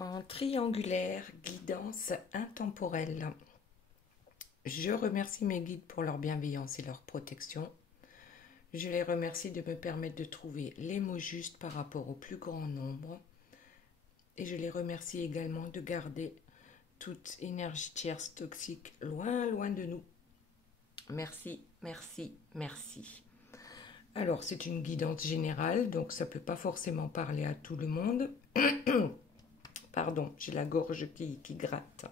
En triangulaire, guidance intemporelle. Je remercie mes guides pour leur bienveillance et leur protection. Je les remercie de me permettre de trouver les mots justes par rapport au plus grand nombre. Et je les remercie également de garder toute énergie tierce toxique loin, loin de nous. Merci, merci, merci. Alors, c'est une guidance générale, donc ça ne peut pas forcément parler à tout le monde. Pardon, j'ai la gorge qui gratte.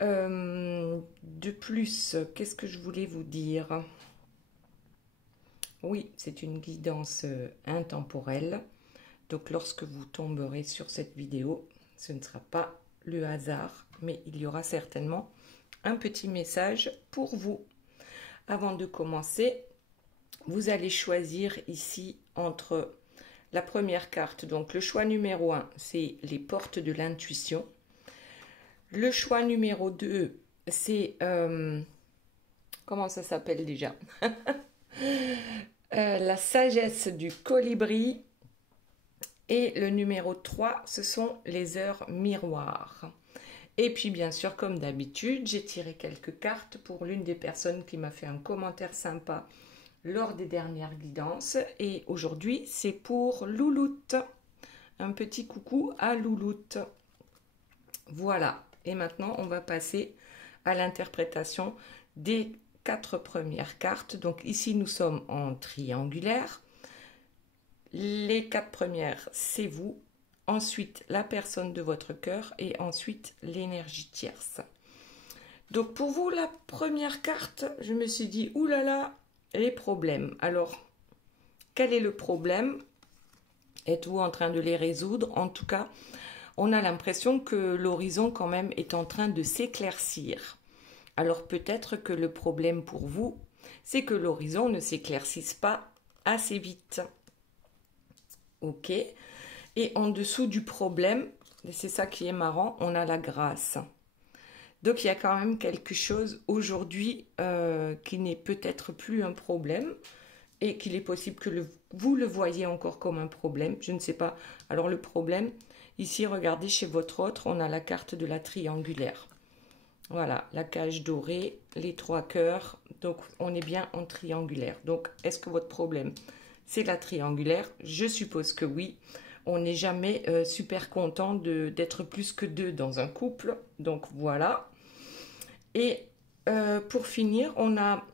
De plus, qu'est-ce que je voulais vous dire? Oui, c'est une guidance intemporelle. Donc lorsque vous tomberez sur cette vidéo, ce ne sera pas le hasard, mais il y aura certainement un petit message pour vous. Avant de commencer, vous allez choisir ici entre la première carte, donc le choix numéro 1, c'est les portes de l'intuition. Le choix numéro 2, c'est... comment ça s'appelle déjà? La sagesse du colibri. Et le numéro 3, ce sont les heures miroirs. Et puis bien sûr, comme d'habitude, j'ai tiré quelques cartes pour l'une des personnes qui m'a fait un commentaire sympa lors des dernières guidances. Et aujourd'hui, c'est pour Louloute. Un petit coucou à Louloute. Voilà. Et maintenant, on va passer à l'interprétation des 4 premières cartes. Donc ici, nous sommes en triangulaire. Les 4 premières, c'est vous. Ensuite, la personne de votre cœur. Et ensuite, l'énergie tierce. Donc pour vous, la première carte, je me suis dit, oulala, les problèmes. Alors, quel est le problème? Êtes-vous en train de les résoudre? En tout cas, on a l'impression que l'horizon quand même est en train de s'éclaircir. Alors peut-être que le problème pour vous, c'est que l'horizon ne s'éclaircisse pas assez vite. Ok. Et en dessous du problème, c'est ça qui est marrant, on a la grâce. Donc il y a quand même quelque chose aujourd'hui qui n'est peut-être plus un problème et qu'il est possible que vous le voyez encore comme un problème. Je ne sais pas. Alors le problème, ici regardez chez votre autre, on a la carte de la triangulaire. Voilà, la cage dorée, les 3 cœurs. Donc on est bien en triangulaire. Donc est-ce que votre problème, c'est la triangulaire? Je suppose que oui. On n'est jamais super content d'être plus que 2 dans un couple. Donc voilà. Et pour finir, on a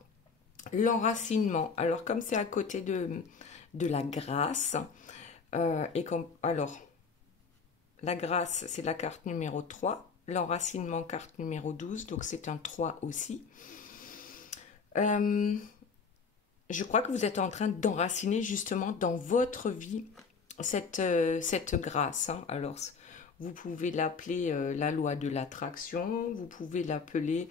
l'enracinement. Alors, comme c'est à côté de la grâce, alors, la grâce, c'est la carte numéro 3. L'enracinement, carte numéro 12. Donc, c'est un 3 aussi. Je crois que vous êtes en train d'enraciner justement dans votre vie cette grâce. Hein. Alors, vous pouvez l'appeler la loi de l'attraction, vous pouvez l'appeler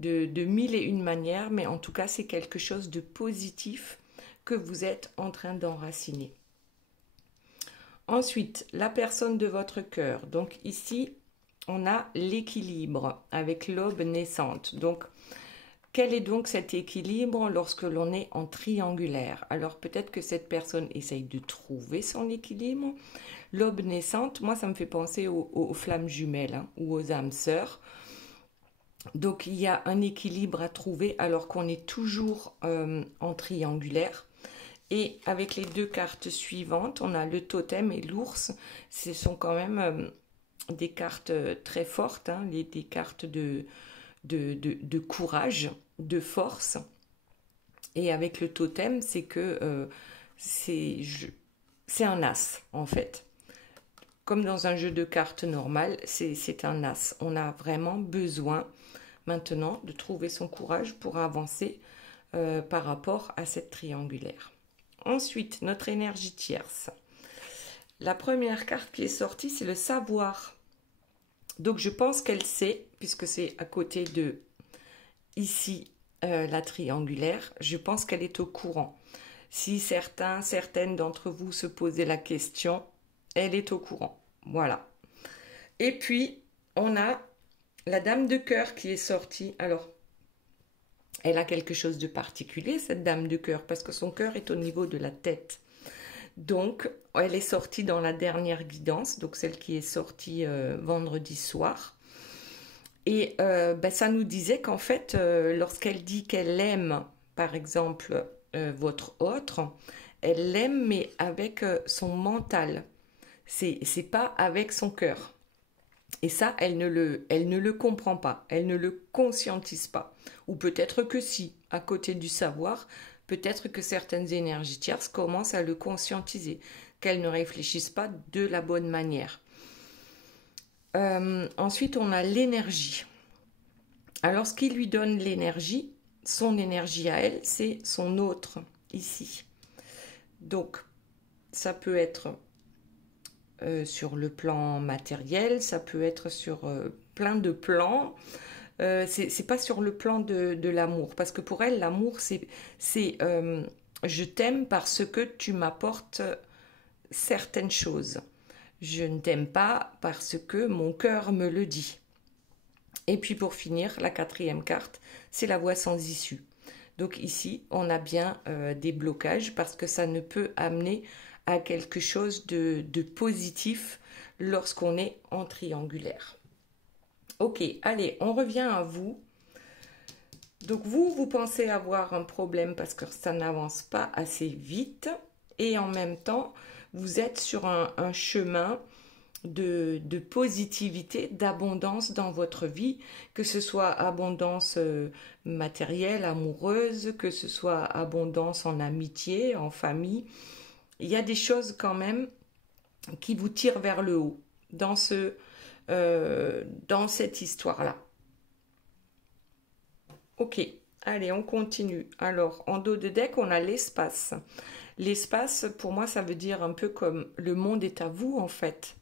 de mille et une manières, mais en tout cas, c'est quelque chose de positif que vous êtes en train d'enraciner. Ensuite, la personne de votre cœur. Donc ici, on a l'équilibre avec l'aube naissante. Donc, quel est donc cet équilibre lorsque l'on est en triangulaire? Alors peut-être que cette personne essaye de trouver son équilibre. L'aube naissante, moi ça me fait penser aux flammes jumelles hein, ou aux âmes sœurs. Donc il y a un équilibre à trouver alors qu'on est toujours en triangulaire. Et avec les 2 cartes suivantes, on a le totem et l'ours. Ce sont quand même des cartes très fortes, hein, des cartes de courage, de force. Et avec le totem, c'est que c'est un as, en fait. Comme dans un jeu de cartes normal, c'est un as. On a vraiment besoin maintenant de trouver son courage pour avancer par rapport à cette triangulaire. Ensuite, notre énergie tierce. La première carte qui est sortie, c'est le savoir. Donc je pense qu'elle sait, puisque c'est à côté de ici la triangulaire, je pense qu'elle est au courant. Si certaines d'entre vous se posaient la question, elle est au courant. Voilà. Et puis, on a la dame de cœur qui est sortie. Alors, elle a quelque chose de particulier, cette dame de cœur, parce que son cœur est au niveau de la tête. Donc, elle est sortie dans la dernière guidance, donc celle qui est sortie vendredi soir. Et ça nous disait qu'en fait, lorsqu'elle dit qu'elle aime, par exemple, votre autre, elle l'aime, mais avec son mental. C'est pas avec son cœur. Et ça, elle ne le comprend pas, elle ne le conscientise pas. Ou peut-être que si, à côté du savoir, peut-être que certaines énergies tierces commencent à le conscientiser, qu'elles ne réfléchissent pas de la bonne manière. Ensuite, on a l'énergie. Alors, ce qui lui donne l'énergie, son énergie à elle, c'est son autre, ici. Donc, ça peut être sur le plan matériel, ça peut être sur plein de plans. C'est pas sur le plan de l'amour, parce que pour elle, l'amour, c'est je t'aime parce que tu m'apportes certaines choses. Je ne t'aime pas parce que mon cœur me le dit. Et puis pour finir, la quatrième carte, c'est la voie sans issue. Donc ici, on a bien des blocages parce que ça ne peut amener à quelque chose de positif lorsqu'on est en triangulaire. Ok, allez, on revient à vous. Donc vous pensez avoir un problème parce que ça n'avance pas assez vite et en même temps, vous êtes sur un chemin de positivité, d'abondance dans votre vie, que ce soit abondance matérielle, amoureuse, que ce soit abondance en amitié, en famille. Il y a des choses quand même qui vous tirent vers le haut dans cette histoire-là. Ok, allez, on continue. Alors, en dos de deck, on a l'espace. L'espace, pour moi, ça veut dire un peu comme le monde est à vous, en fait.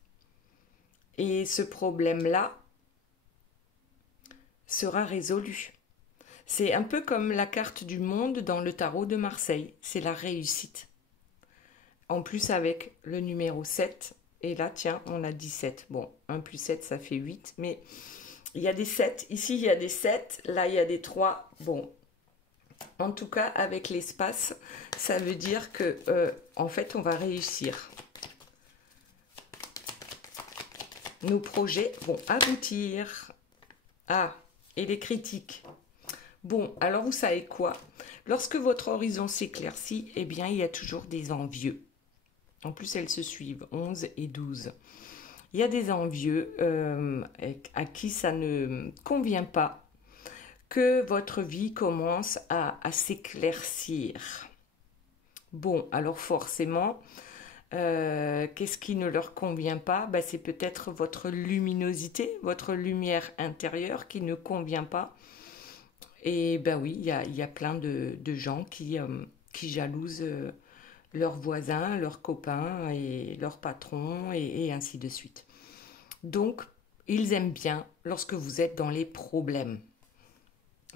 Et ce problème-là sera résolu. C'est un peu comme la carte du monde dans le tarot de Marseille. C'est la réussite. En plus avec le numéro 7. Et là, tiens, on a 17. Bon, 1 plus 7, ça fait 8. Mais il y a des 7. Ici, il y a des 7. Là, il y a des 3. Bon. En tout cas, avec l'espace, ça veut dire que, en fait, on va réussir. Nos projets vont aboutir. Ah, et les critiques. Bon, alors vous savez quoi? Lorsque votre horizon s'éclaircit, eh bien, il y a toujours des envieux. En plus, elles se suivent, 11 et 12. Il y a des envieux à qui ça ne convient pas que votre vie commence à s'éclaircir. Bon, alors forcément, qu'est-ce qui ne leur convient pas? C'est peut-être votre luminosité, votre lumière intérieure qui ne convient pas. Et oui, il y a plein de gens qui jalousent leurs voisins, leurs copains et leurs patrons et ainsi de suite. Donc, ils aiment bien lorsque vous êtes dans les problèmes.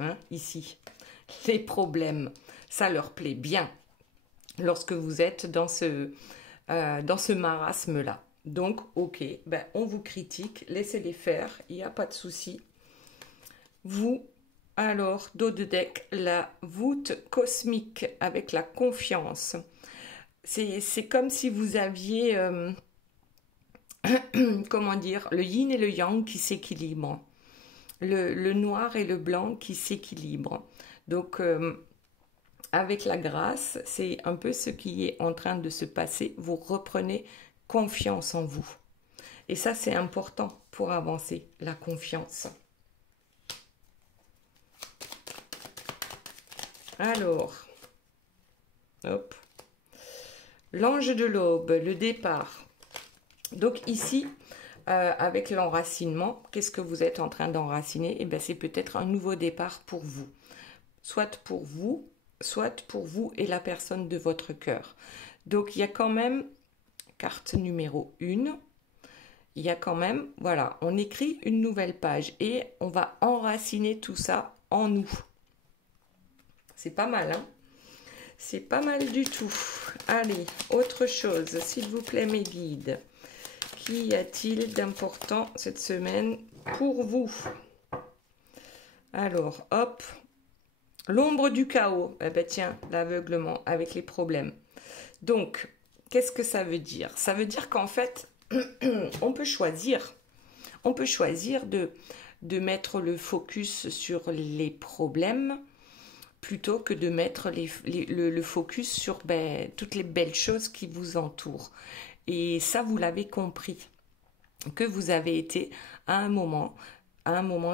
Hein, ici, les problèmes, ça leur plaît bien lorsque vous êtes dans ce marasme-là. Donc, ok, on vous critique, laissez-les faire, il n'y a pas de souci. Vous, alors, dos de deck, la voûte cosmique avec la confiance. C'est comme si vous aviez, comment dire, le yin et le yang qui s'équilibrent. Le noir et le blanc qui s'équilibrent. Donc, avec la grâce, c'est un peu ce qui est en train de se passer. Vous reprenez confiance en vous. Et ça, c'est important pour avancer, la confiance. Alors, hop. L'ange de l'aube, le départ. Donc ici, avec l'enracinement, qu'est-ce que vous êtes en train d'enraciner? C'est peut-être un nouveau départ pour vous. Soit pour vous et la personne de votre cœur. Donc il y a quand même, carte numéro 1, il y a quand même, voilà, on écrit une nouvelle page et on va enraciner tout ça en nous. C'est pas mal, hein? C'est pas mal du tout. Allez, autre chose, s'il vous plaît, mes guides. Qu'y a-t-il d'important cette semaine pour vous? Alors, hop. L'ombre du chaos. Tiens, l'aveuglement avec les problèmes. Donc, qu'est-ce que ça veut dire? Ça veut dire qu'en fait, on peut choisir de mettre le focus sur les problèmes plutôt que de mettre le focus sur toutes les belles choses qui vous entourent. Et ça, vous l'avez compris, que vous avez été à un moment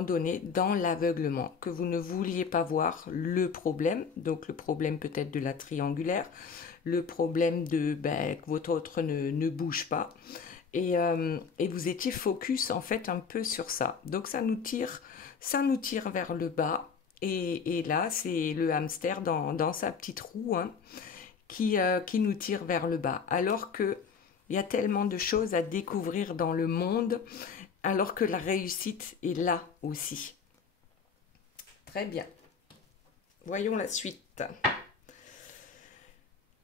donné dans l'aveuglement, que vous ne vouliez pas voir le problème, donc le problème peut-être de la triangulaire, le problème que votre autre ne bouge pas, et vous étiez focus en fait un peu sur ça. Donc ça nous tire vers le bas, et là c'est le hamster dans sa petite roue, hein, qui nous tire vers le bas, alors que il y a tellement de choses à découvrir dans le monde, alors que la réussite est là aussi. Très bien. Voyons la suite.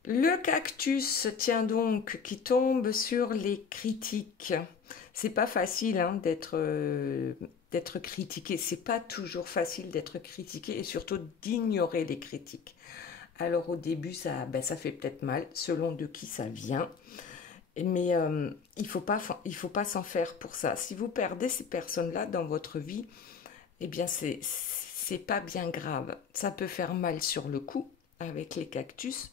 Le cactus, tiens donc, qui tombe sur les critiques. C'est pas facile hein, d'être critiqué. C'est pas toujours facile d'être critiqué et surtout d'ignorer les critiques. Alors au début, ça fait peut-être mal, selon de qui ça vient. Mais il faut pas s'en faire pour ça. Si vous perdez ces personnes-là dans votre vie, eh bien c'est pas bien grave. Ça peut faire mal sur le coup avec les cactus.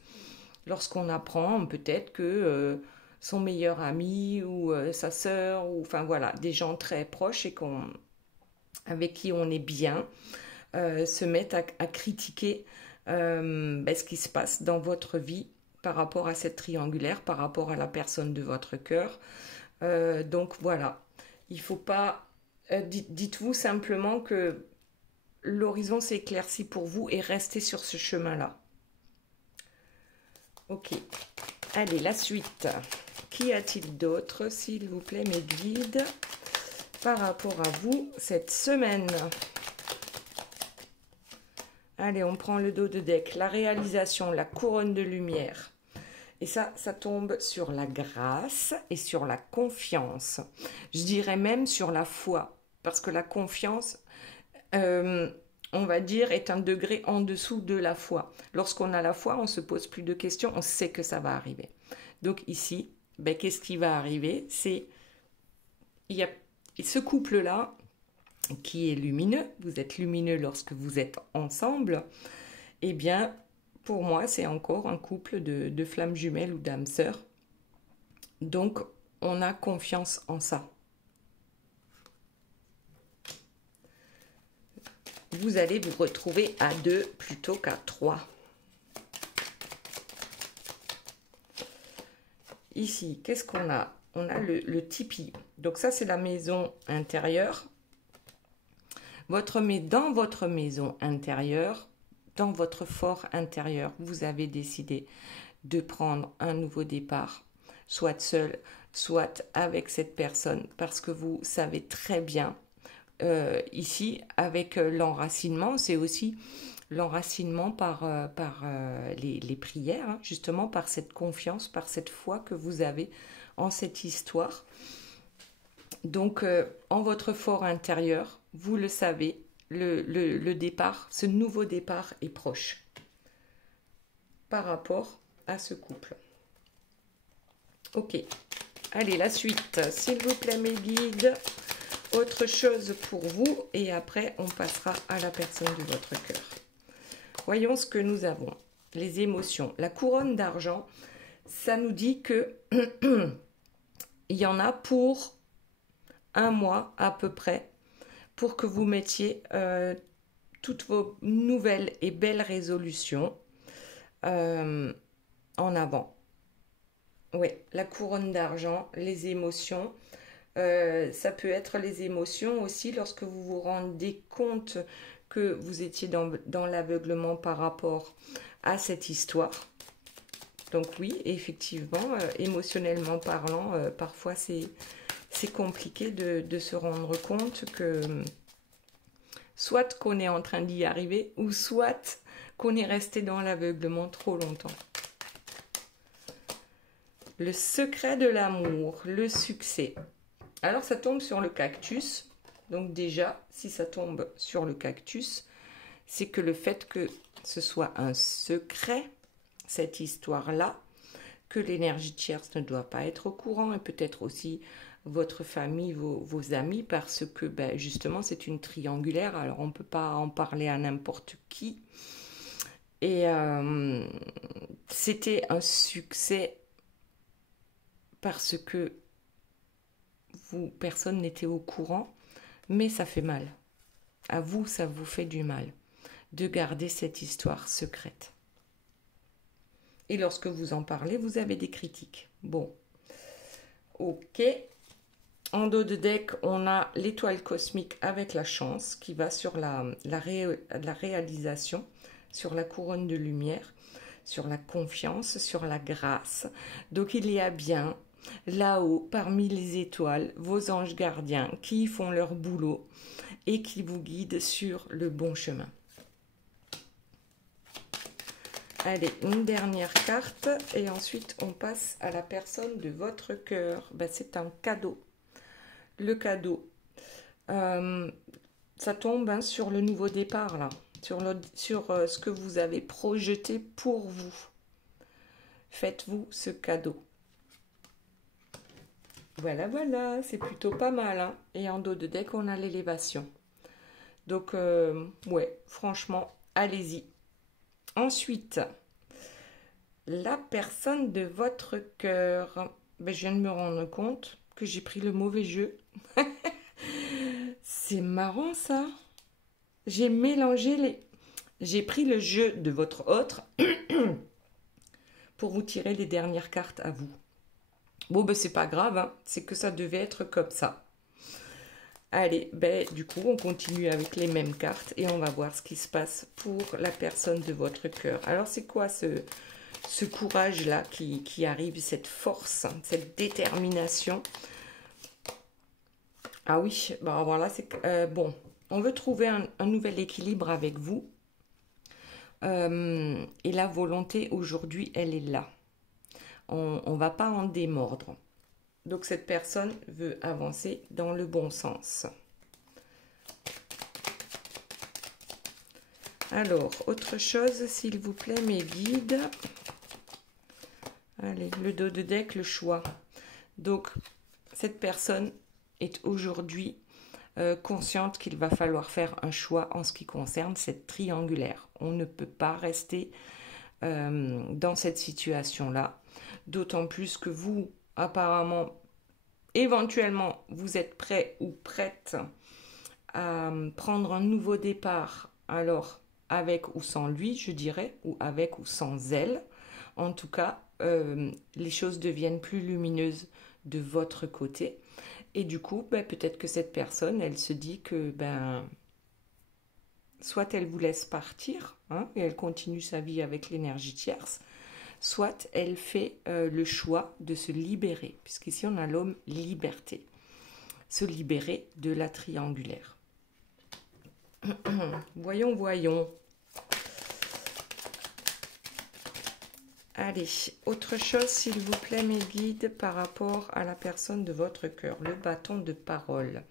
Lorsqu'on apprend peut-être que son meilleur ami ou sa sœur, ou enfin voilà, des gens très proches et avec qui on est bien, se mettent à critiquer ce qui se passe dans votre vie par rapport à cette triangulaire, par rapport à la personne de votre cœur. Donc voilà, il faut pas... dites-vous simplement que l'horizon s'éclaircit pour vous et restez sur ce chemin-là. Ok, allez, la suite. Qu'y a-t-il d'autre, s'il vous plaît, mes guides, par rapport à vous cette semaine? Allez, on prend le dos de deck. La réalisation, la couronne de lumière. Et ça tombe sur la grâce et sur la confiance. Je dirais même sur la foi. Parce que la confiance, on va dire, est un degré en dessous de la foi. Lorsqu'on a la foi, on ne se pose plus de questions, on sait que ça va arriver. Donc ici, qu'est-ce qui va arriver? Il y a ce couple-là qui est lumineux. Vous êtes lumineux lorsque vous êtes ensemble. Eh bien, pour moi, c'est encore un couple de flammes jumelles ou d'âmes sœurs. Donc, on a confiance en ça. Vous allez vous retrouver à 2 plutôt qu'à 3. Ici, qu'est-ce qu'on a? On a le tipi. Donc ça, c'est la maison intérieure. Dans votre maison intérieure, dans votre fort intérieur, vous avez décidé de prendre un nouveau départ, soit seul, soit avec cette personne, parce que vous savez très bien, ici, avec l'enracinement, c'est aussi l'enracinement par les prières, hein, justement par cette confiance, par cette foi que vous avez en cette histoire. Donc, en votre fort intérieur, vous le savez, le départ, ce nouveau départ est proche par rapport à ce couple. Ok, allez, la suite, s'il vous plaît, mes guides. Autre chose pour vous, et après, on passera à la personne de votre cœur. Voyons ce que nous avons. Les émotions. La couronne d'argent, ça nous dit que il y en a pour 1 mois à peu près, pour que vous mettiez toutes vos nouvelles et belles résolutions en avant. Oui, la couronne d'argent, les émotions. Ça peut être les émotions aussi lorsque vous vous rendez compte que vous étiez dans l'aveuglement par rapport à cette histoire. Donc oui, effectivement, émotionnellement parlant, parfois c'est compliqué de se rendre compte que soit qu'on est en train d'y arriver, ou soit qu'on est resté dans l'aveuglement trop longtemps. Le secret de l'amour, le succès. Alors ça tombe sur le cactus. Donc déjà, si ça tombe sur le cactus, c'est que le fait que ce soit un secret, cette histoire-là, que l'énergie tierce ne doit pas être au courant, et peut-être aussi votre famille, vos amis, parce que ben, justement c'est une triangulaire, alors on ne peut pas en parler à n'importe qui. Et c'était un succès parce que personne n'était au courant, mais ça fait mal. À vous, ça vous fait du mal de garder cette histoire secrète. Et lorsque vous en parlez, vous avez des critiques. Bon, ok. En dos de deck, on a l'étoile cosmique avec la chance qui va sur la réalisation, sur la couronne de lumière, sur la confiance, sur la grâce. Donc il y a bien là-haut, parmi les étoiles, vos anges gardiens qui font leur boulot et qui vous guident sur le bon chemin. Allez, une dernière carte et ensuite on passe à la personne de votre cœur. Ben, c'est un cadeau. Le cadeau, ça tombe hein, sur le nouveau départ, là, sur ce que vous avez projeté pour vous. Faites-vous ce cadeau. Voilà, voilà, c'est plutôt pas mal. Hein. Et en dos de deck, on a l'élévation. Donc, ouais, franchement, allez-y. Ensuite, la personne de votre cœur. Ben, je viens de me rendre compte que j'ai pris le mauvais jeu. C'est marrant ça. J'ai mélangé les... J'ai pris le jeu de votre autre pour vous tirer les dernières cartes à vous. Bon, ben c'est pas grave, hein. C'est que ça devait être comme ça. Allez, ben du coup, on continue avec les mêmes cartes et on va voir ce qui se passe pour la personne de votre cœur. Alors, c'est quoi ce courage-là qui arrive, cette force, cette détermination? Ah oui, ben voilà, c'est bon. On veut trouver un nouvel équilibre avec vous. Et la volonté, aujourd'hui, elle est là. On ne va pas en démordre. Donc, cette personne veut avancer dans le bon sens. Alors, autre chose, s'il vous plaît, mes guides. Allez, le dos de deck, le choix. Donc, cette personne est aujourd'hui consciente qu'il va falloir faire un choix en ce qui concerne cette triangulaire. On ne peut pas rester dans cette situation-là, d'autant plus que vous, apparemment, éventuellement, vous êtes prêt ou prête à prendre un nouveau départ, alors avec ou sans lui, je dirais, ou avec ou sans elle. En tout cas, les choses deviennent plus lumineuses de votre côté. Et du coup, ben, peut-être que cette personne, elle se dit que soit elle vous laisse partir hein, et elle continue sa vie avec l'énergie tierce, soit elle fait le choix de se libérer, puisqu'ici on a l'homme liberté, se libérer de la triangulaire. Voyons, voyons. Allez, autre chose s'il vous plaît mes guides par rapport à la personne de votre cœur, le bâton de parole.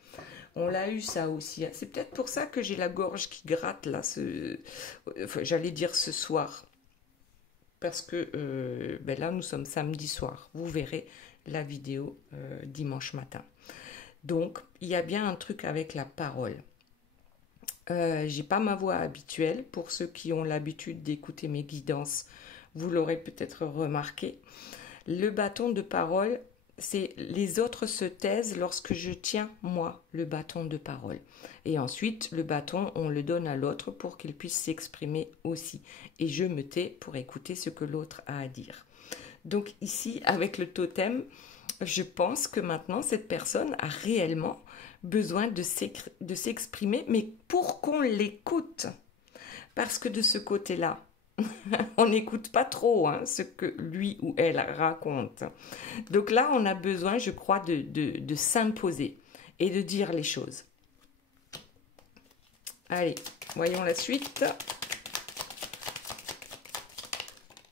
On l'a eu ça aussi. C'est peut-être pour ça que j'ai la gorge qui gratte là, j'allais dire ce soir. Parce que là nous sommes samedi soir. Vous verrez la vidéo dimanche matin. Donc il y a bien un truc avec la parole. J'ai pas ma voix habituelle. Pour ceux qui ont l'habitude d'écouter mes guidances, vous l'aurez peut-être remarqué. Le bâton de parole, c'est les autres se taisent lorsque je tiens, moi, le bâton de parole. Et ensuite, le bâton, on le donne à l'autre pour qu'il puisse s'exprimer aussi. Et je me tais pour écouter ce que l'autre a à dire. Donc ici, avec le totem, je pense que maintenant, cette personne a réellement besoin de s'exprimer, mais pour qu'on l'écoute. Parce que de ce côté-là, on n'écoute pas trop hein, ce que lui ou elle raconte. Donc là, on a besoin, je crois, de s'imposer et de dire les choses. Allez, voyons la suite.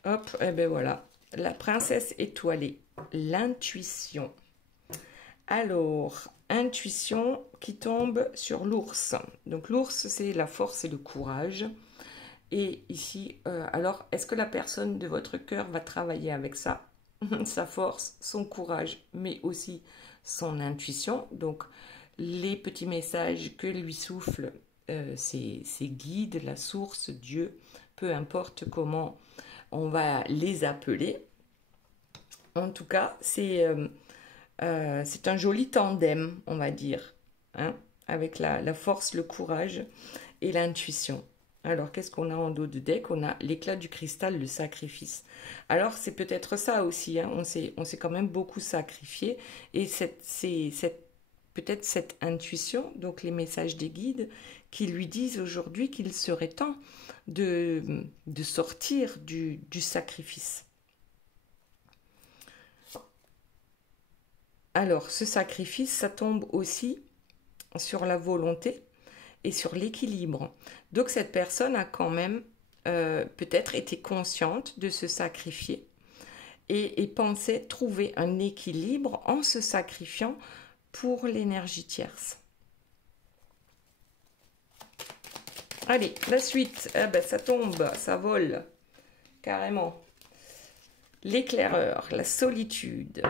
Hop, et ben voilà. La princesse étoilée, l'intuition. Alors, intuition qui tombe sur l'ours. Donc l'ours, c'est la force et le courage. Et ici, alors, est-ce que la personne de votre cœur va travailler avec ça? sa force, son courage, mais aussi son intuition. Donc, les petits messages que lui soufflent ses guides, la source, Dieu, peu importe comment on va les appeler. En tout cas, c'est un joli tandem, on va dire, hein, avec la force, le courage et l'intuition. Alors, qu'est-ce qu'on a en dos de deck? On a l'éclat du cristal, le sacrifice. Alors, c'est peut-être ça aussi, hein. On s'est quand même beaucoup sacrifié. Et peut-être cette intuition, donc les messages des guides, qui lui disent aujourd'hui qu'il serait temps de sortir du sacrifice. Alors, ce sacrifice, ça tombe aussi sur la volonté et sur l'équilibre. Donc, cette personne a quand même peut-être été consciente de se sacrifier et pensait trouver un équilibre en se sacrifiant pour l'énergie tierce. Allez, la suite. Ah ben, ça tombe, ça vole, carrément. L'éclaireur, la solitude.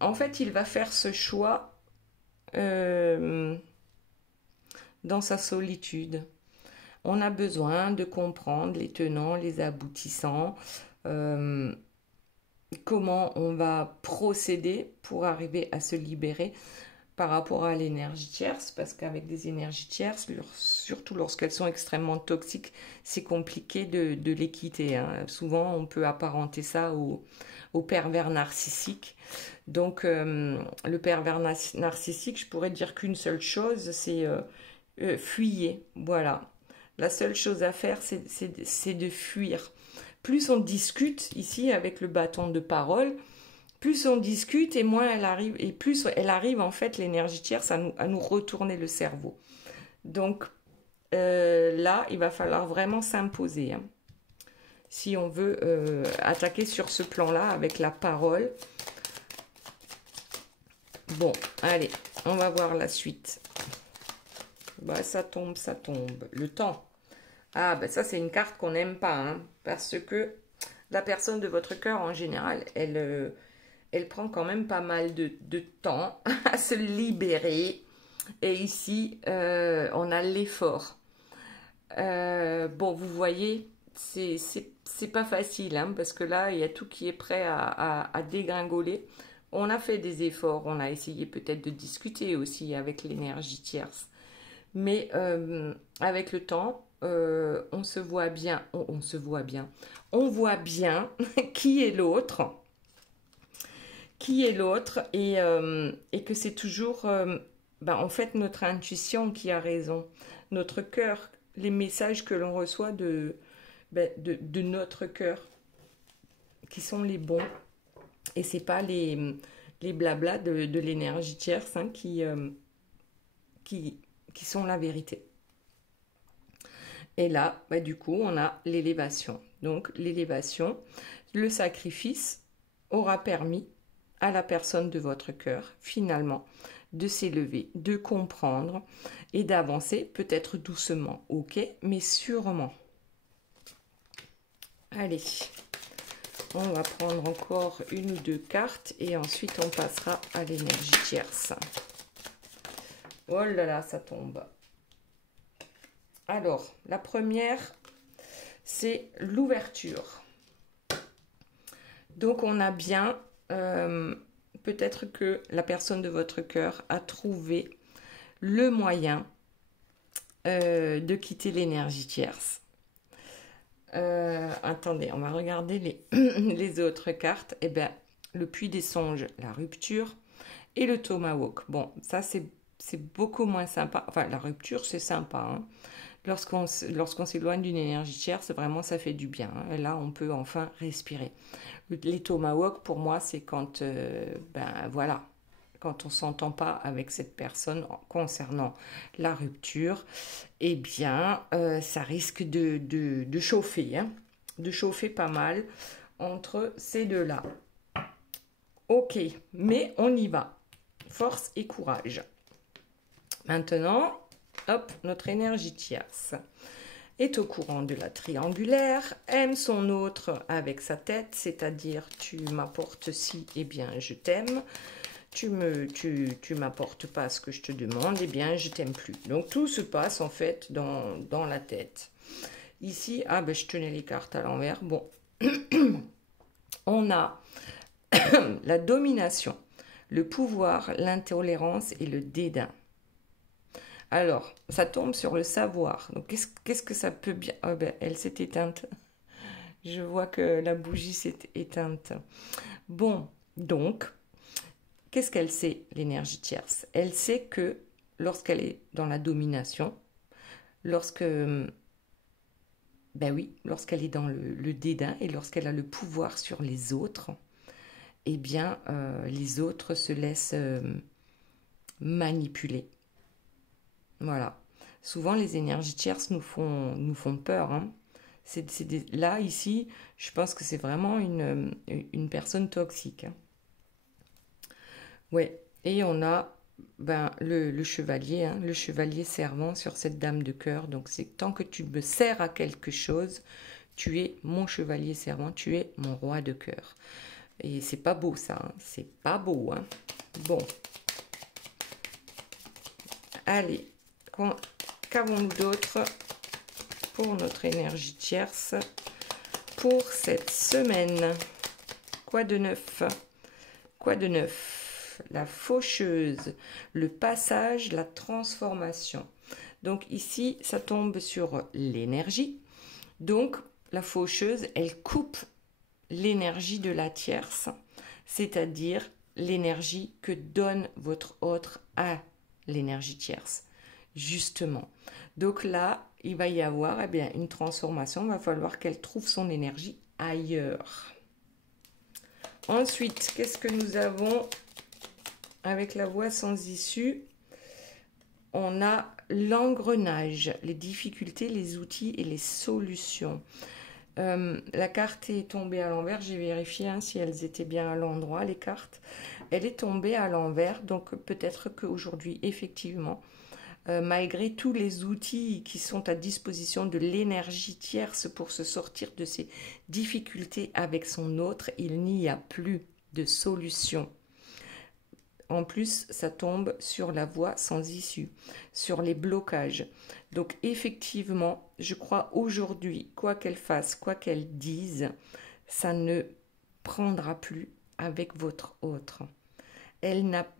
En fait, il va faire ce choix dans sa solitude. On a besoin de comprendre les tenants, les aboutissants, comment on va procéder pour arriver à se libérer par rapport à l'énergie tierce, parce qu'avec des énergies tierces, surtout lorsqu'elles sont extrêmement toxiques, c'est compliqué de les quitter, hein. Souvent, on peut apparenter ça au pervers narcissique. Donc, le pervers narcissique, je pourrais dire qu'une seule chose, c'est fuyez. Voilà. La seule chose à faire, c'est de fuir. Plus on discute ici avec le bâton de parole, plus on discute et moins elle arrive, et plus elle arrive en fait l'énergie tierce à nous retourner le cerveau. Donc là, il va falloir vraiment s'imposer, hein, si on veut attaquer sur ce plan-là avec la parole. Bon, allez, on va voir la suite. Bah, ça tombe, ça tombe. Le temps. Ah, ben ça, c'est une carte qu'on n'aime pas, hein, parce que la personne de votre cœur, en général, elle prend quand même pas mal de temps à se libérer. Et ici, on a l'effort. Bon, vous voyez, c'est pas facile, hein, parce que là, il y a tout qui est prêt à dégringoler. On a fait des efforts, on a essayé peut-être de discuter aussi avec l'énergie tierce. Mais avec le temps, on se voit bien, on se voit bien. On voit bien qui est l'autre. Qui est l'autre et que c'est toujours en fait notre intuition qui a raison, notre cœur, les messages que l'on reçoit de notre cœur qui sont les bons et c'est pas les blablas de l'énergie tierce, hein, qui sont la vérité. Et là, du coup, on a l'élévation. Donc l'élévation, le sacrifice aura permis à la personne de votre cœur, finalement, de s'élever, de comprendre et d'avancer, peut-être doucement, ok, mais sûrement. Allez, on va prendre encore une ou deux cartes et ensuite on passera à l'énergie tierce. Oh là là, ça tombe. Alors, la première, c'est l'ouverture. Donc, on a bien... peut-être que la personne de votre cœur a trouvé le moyen de quitter l'énergie tierce. Attendez, on va regarder les autres cartes. Eh bien, le puits des songes, la rupture et le tomahawk. Bon, ça c'est beaucoup moins sympa. Enfin, la rupture, c'est sympa, hein. Lorsqu'on s'éloigne d'une énergie tierce, vraiment, ça fait du bien, hein. Et là, on peut enfin respirer. Les tomahawks, pour moi, c'est quand, voilà, quand on ne s'entend pas avec cette personne concernant la rupture, eh bien, ça risque de chauffer, hein, de chauffer pas mal entre ces deux-là. Ok, mais on y va. Force et courage. Maintenant, hop, notre énergie tierce. est au courant de la triangulaire, aime son autre avec sa tête, c'est-à-dire tu m'apportes ci, eh bien je t'aime. Tu m'apportes pas ce que je te demande, eh bien je t'aime plus. Donc tout se passe en fait dans la tête. Ici, ah ben je tenais les cartes à l'envers. Bon, on a la domination, le pouvoir, l'intolérance et le dédain. Alors, ça tombe sur le savoir. Donc qu'est-ce que ça peut bien... Oh ben, elle s'est éteinte. Je vois que la bougie s'est éteinte. Bon, donc... Qu'est-ce qu'elle sait, l'énergie tierce? Elle sait que lorsqu'elle est dans la domination, lorsqu'elle est dans le dédain et lorsqu'elle a le pouvoir sur les autres, eh bien, les autres se laissent manipuler. Voilà. Souvent, les énergies tierces nous font peur. Hein. Là, ici, je pense que c'est vraiment une personne toxique. Hein. Ouais, et on a le chevalier, hein, le chevalier servant sur cette dame de cœur. Donc c'est tant que tu me sers à quelque chose, tu es mon chevalier servant, tu es mon roi de cœur. Et c'est pas beau ça, hein, c'est pas beau. Hein. Bon, allez, qu'avons-nous d'autre pour notre énergie tierce pour cette semaine? Quoi de neuf? Quoi de neuf? La faucheuse, le passage, la transformation. Donc ici, ça tombe sur l'énergie. Donc la faucheuse, elle coupe l'énergie de la tierce, c'est-à-dire l'énergie que donne votre autre à l'énergie tierce, justement. Donc là, il va y avoir une transformation, il va falloir qu'elle trouve son énergie ailleurs. Ensuite, qu'est-ce que nous avons avec la voie sans issue? On a l'engrenage, les difficultés, les outils et les solutions. La carte est tombée à l'envers, j'ai vérifié hein, si elles étaient bien à l'endroit, les cartes. Elle est tombée à l'envers, donc peut-être qu'aujourd'hui, effectivement, malgré tous les outils qui sont à disposition de l'énergie tierce pour se sortir de ces difficultés avec son autre, il n'y a plus de solution. En plus, ça tombe sur la voie sans issue, sur les blocages. Donc effectivement, je crois aujourd'hui, quoi qu'elle fasse, quoi qu'elle dise, ça ne prendra plus avec votre autre.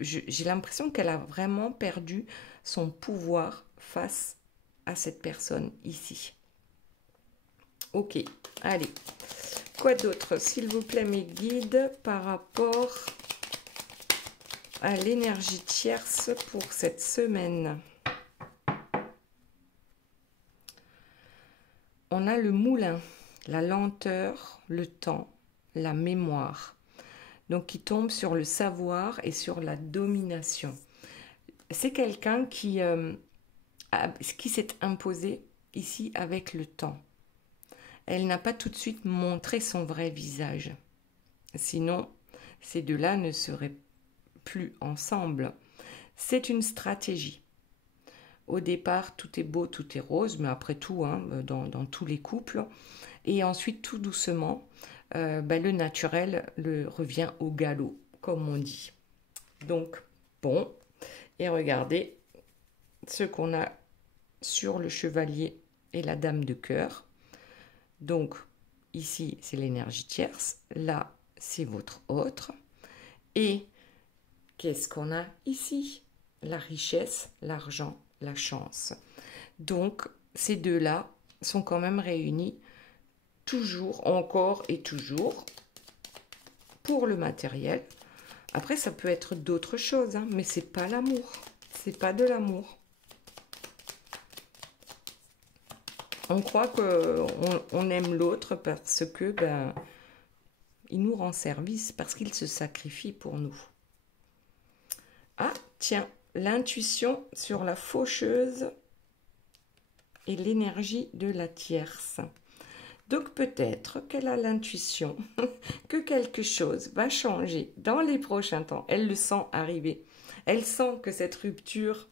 J'ai l'impression qu'elle a vraiment perdu son pouvoir face à cette personne ici. Ok, allez. Quoi d'autre, s'il vous plaît, mes guides, par rapport à l'énergie tierce pour cette semaine? On a le moulin, la lenteur, le temps, la mémoire. Donc qui tombe sur le savoir et sur la domination. C'est quelqu'un qui s'est imposé ici avec le temps. Elle n'a pas tout de suite montré son vrai visage. Sinon, ces deux-là ne seraient plus ensemble. C'est une stratégie. Au départ, tout est beau, tout est rose, mais après tout, hein, dans tous les couples. Et ensuite, tout doucement, le naturel revient au galop, comme on dit. Donc, bon, et regardez ce qu'on a sur le chevalier et la dame de cœur. Donc, ici, c'est l'énergie tierce. Là, c'est votre autre. Et qu'est-ce qu'on a ici? La richesse, l'argent, la chance. Donc, ces deux-là sont quand même réunis toujours, encore et toujours pour le matériel. Après, ça peut être d'autres choses, hein, mais c'est pas l'amour. C'est pas de l'amour. On croit qu'on aime l'autre parce que il nous rend service, parce qu'il se sacrifie pour nous. Ah, tiens, l'intuition sur la faucheuse et l'énergie de la tierce. Donc peut-être qu'elle a l'intuition que quelque chose va changer dans les prochains temps. Elle le sent arriver. Elle sent que cette rupture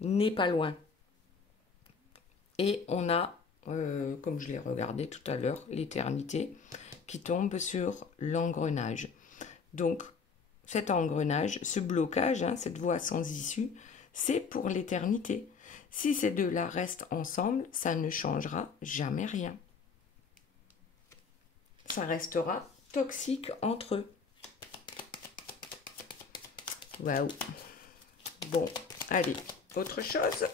n'est pas loin. Et on a comme je l'ai regardé tout à l'heure, l'éternité, qui tombe sur l'engrenage. Donc, cet engrenage, ce blocage, hein, cette voie sans issue, c'est pour l'éternité. Si ces deux-là restent ensemble, ça ne changera jamais rien. Ça restera toxique entre eux. Waouh! Bon, allez, autre chose.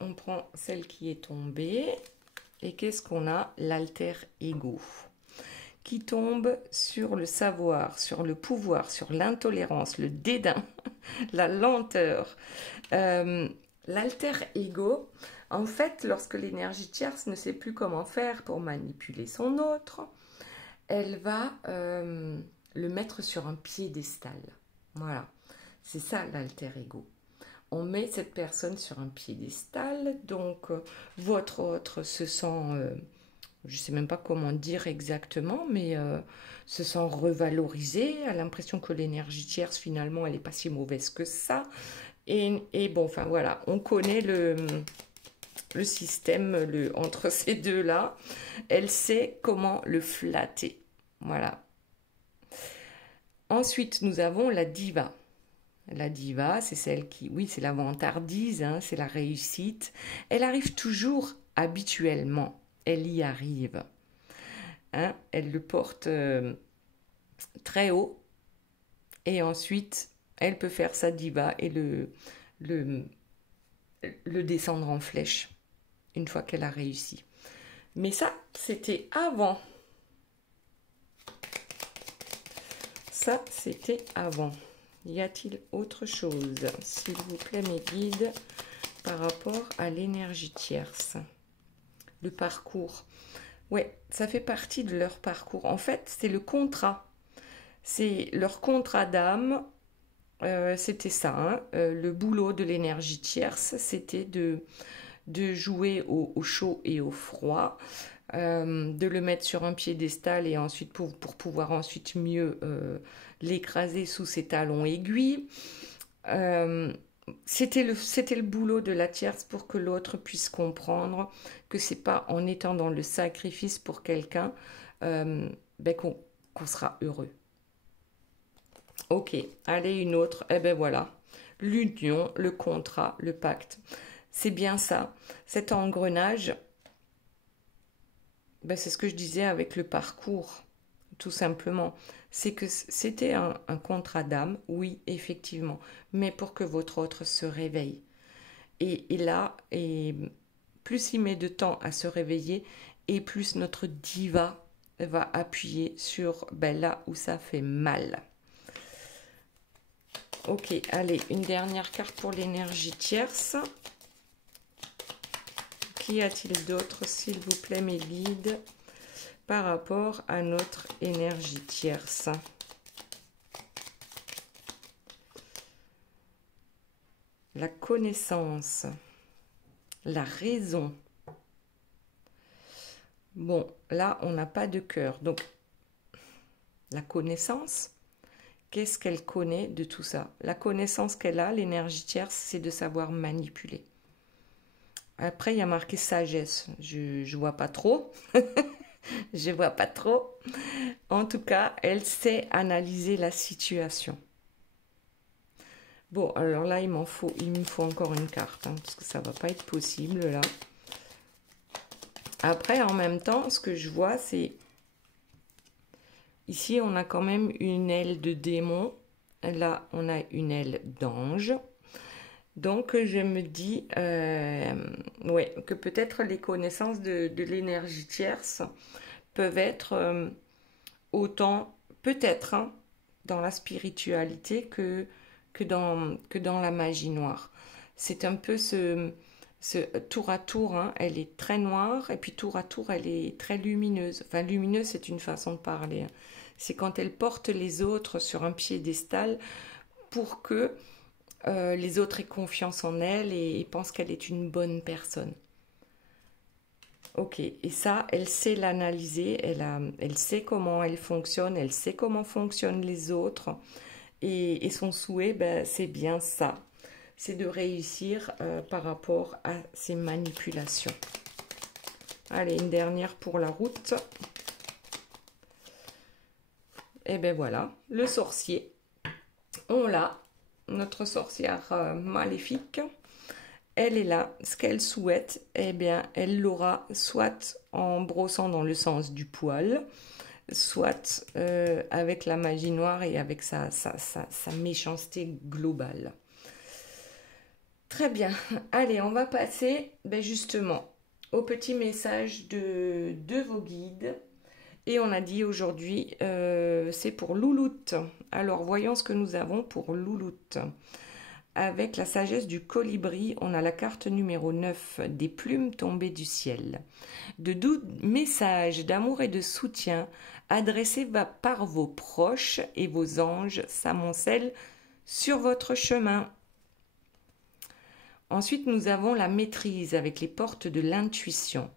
On prend celle qui est tombée. Et qu'est-ce qu'on a? L'alter ego, qui tombe sur le savoir, sur le pouvoir, sur l'intolérance, le dédain, la lenteur. L'alter ego, en fait, lorsque l'énergie tierce ne sait plus comment faire pour manipuler son autre, elle va le mettre sur un piédestal. Voilà, c'est ça l'alter ego. On met cette personne sur un piédestal, donc votre autre se sent, je ne sais même pas comment dire exactement, mais se sent revalorisé, a l'impression que l'énergie tierce, finalement, elle n'est pas si mauvaise que ça. Et bon, enfin voilà, on connaît le système entre ces deux-là. Elle sait comment le flatter. Voilà. Ensuite, nous avons la diva. La diva, c'est celle qui, oui, c'est la vantardise, hein, c'est la réussite. Elle arrive toujours habituellement. Elle y arrive. Hein, elle le porte très haut. Et ensuite, elle peut faire sa diva et le descendre en flèche une fois qu'elle a réussi. Mais ça, c'était avant. Ça, c'était avant. Y a-t-il autre chose, s'il vous plaît, mes guides, par rapport à l'énergie tierce? Le parcours. Ouais, ça fait partie de leur parcours. En fait, c'est le contrat. C'est leur contrat d'âme. C'était ça. Hein. Le boulot de l'énergie tierce, c'était de jouer au chaud et au froid. De le mettre sur un piédestal et ensuite pour pouvoir ensuite mieux l'écraser sous ses talons aiguilles. C'était le boulot de la tierce pour que l'autre puisse comprendre que c'est pas en étant dans le sacrifice pour quelqu'un qu'on sera heureux. Ok, allez, une autre. Eh ben voilà, l'union, le contrat, le pacte. C'est bien ça. Cet engrenage, c'est ce que je disais avec le parcours, tout simplement. C'est que c'était un contrat d'âme, oui, effectivement, mais pour que votre autre se réveille. Et là, plus il met de temps à se réveiller, et plus notre diva va appuyer sur là où ça fait mal. Ok, allez, une dernière carte pour l'énergie tierce. Qu'y a-t-il d'autre, s'il vous plaît, mes guides, par rapport à notre énergie tierce? La connaissance, la raison. Bon, là, on n'a pas de cœur. Donc, la connaissance, qu'est-ce qu'elle connaît de tout ça? La connaissance qu'elle a, l'énergie tierce, c'est de savoir manipuler. Après, il y a marqué sagesse. Je vois pas trop. Je vois pas trop. En tout cas, elle sait analyser la situation. Bon, alors là, il me faut encore une carte, hein, parce que ça va pas être possible, là. Après, en même temps, ce que je vois, c'est... Ici, on a quand même une aile de démon. Là, on a une aile d'ange. Donc, je me dis ouais, que peut-être les connaissances de l'énergie tierce peuvent être autant, peut-être, hein, dans la spiritualité que dans la magie noire. C'est un peu ce tour à tour, hein, elle est très noire, et puis tour à tour, elle est très lumineuse. Enfin, lumineuse, c'est une façon de parler. Hein. C'est quand elle porte les autres sur un piédestal pour que les autres aient confiance en elle et pensent qu'elle est une bonne personne. Ok, et ça, elle sait l'analyser, elle sait comment elle fonctionne, elle sait comment fonctionnent les autres. Et son souhait, c'est bien ça. c'est de réussir par rapport à ces manipulations. Allez, une dernière pour la route. Et bien voilà, le sorcier. On l'a, notre sorcière maléfique. Elle est là. Ce qu'elle souhaite, eh bien, elle l'aura soit en brossant dans le sens du poil, soit avec la magie noire et avec sa méchanceté globale. Très bien. Allez, on va passer justement au petit message de vos guides. Et on a dit aujourd'hui, c'est pour Louloute. Alors, voyons ce que nous avons pour Louloute. Avec la sagesse du colibri, on a la carte numéro 9, des plumes tombées du ciel. De doux messages d'amour et de soutien adressés par vos proches et vos anges s'amoncellent sur votre chemin. Ensuite, nous avons la maîtrise avec les portes de l'intuition.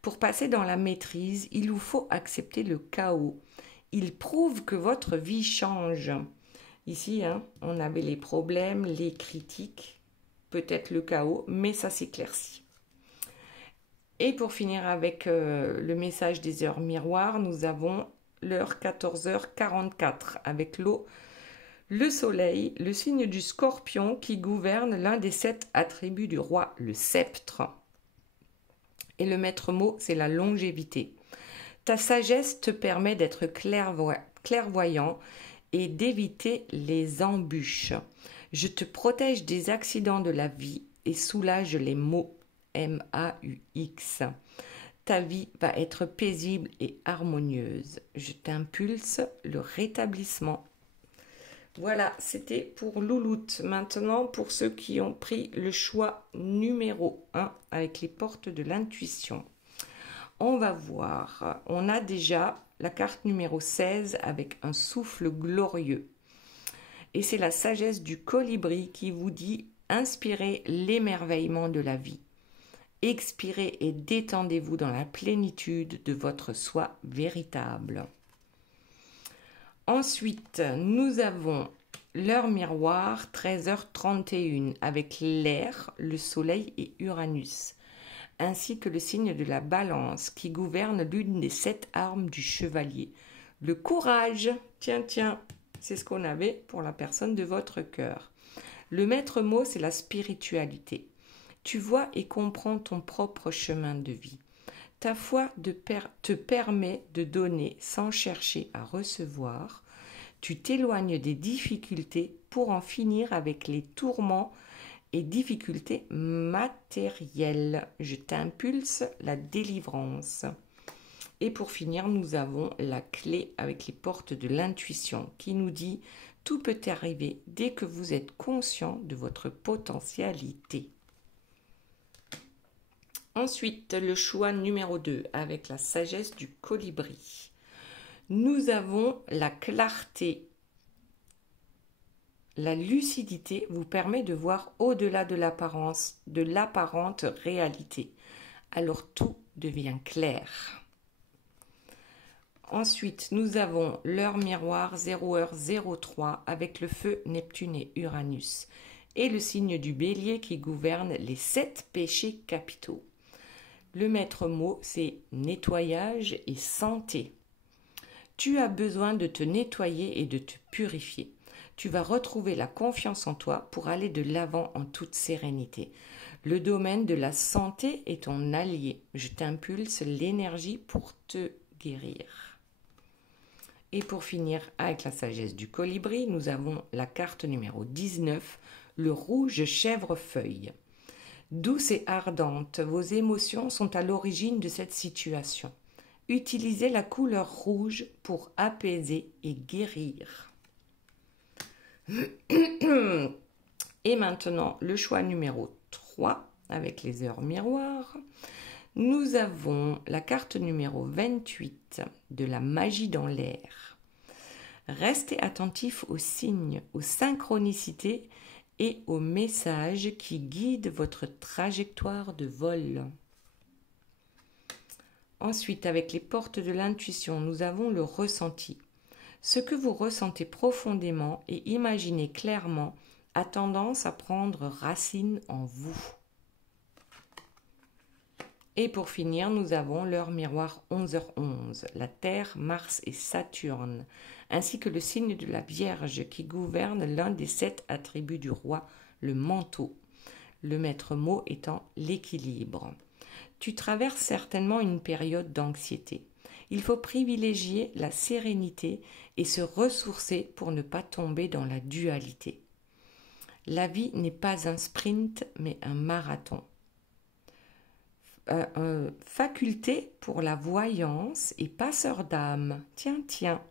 Pour passer dans la maîtrise, il vous faut accepter le chaos. Il prouve que votre vie change. Ici, on avait les problèmes, les critiques, peut-être le chaos, mais ça s'éclaircit. Et pour finir avec le message des heures miroirs, nous avons l'heure 14h44 avec le soleil, le signe du scorpion qui gouverne l'un des 7 attributs du roi, le sceptre. Et le maître mot, c'est la longévité. Ta sagesse te permet d'être clairvoyant et d'éviter les embûches. Je te protège des accidents de la vie et soulage les maux. M-A-U-X. Ta vie va être paisible et harmonieuse. Je t'impulse le rétablissement. Voilà, c'était pour Louloute. Maintenant, pour ceux qui ont pris le choix numéro 1 avec les portes de l'intuition. On va voir. On a déjà la carte numéro 16 avec un souffle glorieux. Et c'est la sagesse du colibri qui vous dit « Inspirez l'émerveillement de la vie. Expirez et détendez-vous dans la plénitude de votre soi véritable. » Ensuite, nous avons l'heure miroir 13h31 avec l'air, le soleil et Uranus, ainsi que le signe de la balance qui gouverne l'une des 7 armes du chevalier. Le courage, tiens, c'est ce qu'on avait pour la personne de votre cœur. Le maître mot, c'est la spiritualité. Tu vois et comprends ton propre chemin de vie. Ta foi te permet de donner sans chercher à recevoir. Tu t'éloignes des difficultés pour en finir avec les tourments et difficultés matérielles. Je t'impulse la délivrance. Et pour finir, nous avons la clé avec les portes de l'intuition qui nous dit « Tout peut arriver dès que vous êtes conscient de votre potentialité ». Ensuite, le choix numéro 2 avec la sagesse du colibri. Nous avons la clarté. La lucidité vous permet de voir au-delà de l'apparence, de l'apparente réalité. Alors tout devient clair. Ensuite, nous avons l'heure miroir 0h03 avec le feu Neptune et Uranus et le signe du bélier qui gouverne les 7 péchés capitaux. Le maître mot, c'est nettoyage et santé. Tu as besoin de te nettoyer et de te purifier. Tu vas retrouver la confiance en toi pour aller de l'avant en toute sérénité. Le domaine de la santé est ton allié. Je t'impulse l'énergie pour te guérir. Et pour finir avec la sagesse du colibri, nous avons la carte numéro 19, le rouge chèvrefeuille. Douce et ardente, vos émotions sont à l'origine de cette situation. Utilisez la couleur rouge pour apaiser et guérir. Et maintenant, le choix numéro 3 avec les heures miroirs. Nous avons la carte numéro 28 de la magie dans l'air. Restez attentif aux signes, aux synchronicités et aux messages qui guident votre trajectoire de vol. Ensuite, avec les portes de l'intuition, nous avons le ressenti. Ce que vous ressentez profondément et imaginez clairement a tendance à prendre racine en vous. Et pour finir, nous avons l'heure miroir 11h11, la Terre, Mars et Saturne, ainsi que le signe de la Vierge qui gouverne l'un des 7 attributs du roi, le manteau, le maître mot étant l'équilibre. Tu traverses certainement une période d'anxiété. Il faut privilégier la sérénité et se ressourcer pour ne pas tomber dans la dualité. La vie n'est pas un sprint, mais un marathon. Faculté pour la voyance et passeur d'âme. Tiens,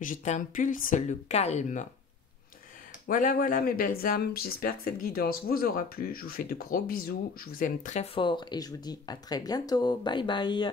je t'impulse le calme. Voilà mes belles âmes, j'espère que cette guidance vous aura plu. Je vous fais de gros bisous, je vous aime très fort et je vous dis à très bientôt. Bye bye.